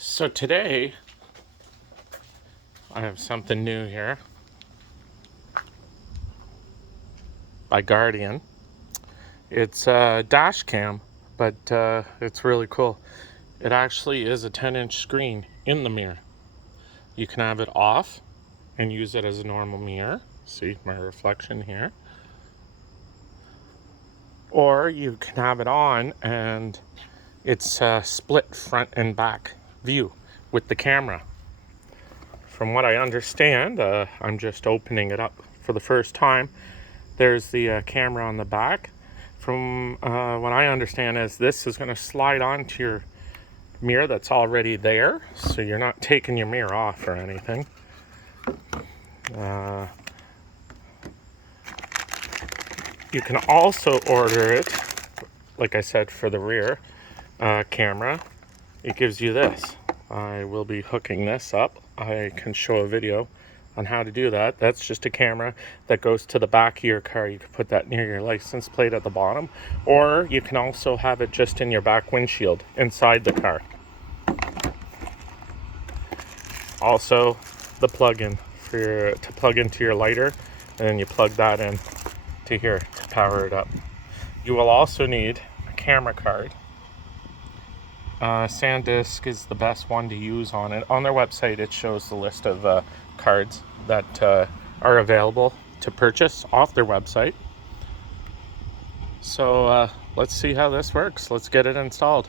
So today, I have something new here by GRDIAN. It's a dash cam, but it's really cool. It actually is a 10-inch screen in the mirror. You can have it off and use it as a normal mirror. See my reflection here. Or you can have it on and it's a split front and back view with the camera. From what I understand, I'm just opening it up for the first time. There's the camera on the back. From what I understand is this is going to slide onto your mirror that's already there, so you're not taking your mirror off or anything. You can also order it, like I said, for the rear camera. It gives you this. I will be hooking this up. I can show a video on how to do that. That's just a camera that goes to the back of your car. You can put that near your license plate at the bottom, or you can also have it just in your back windshield inside the car. Also, the plug-in to plug into your lighter, and then you plug that in to here to power it up. You will also need a camera card. SanDisk is the best one to use on it. On their website, it shows the list of cards that are available to purchase off their website. So let's see how this works. Let's get it installed.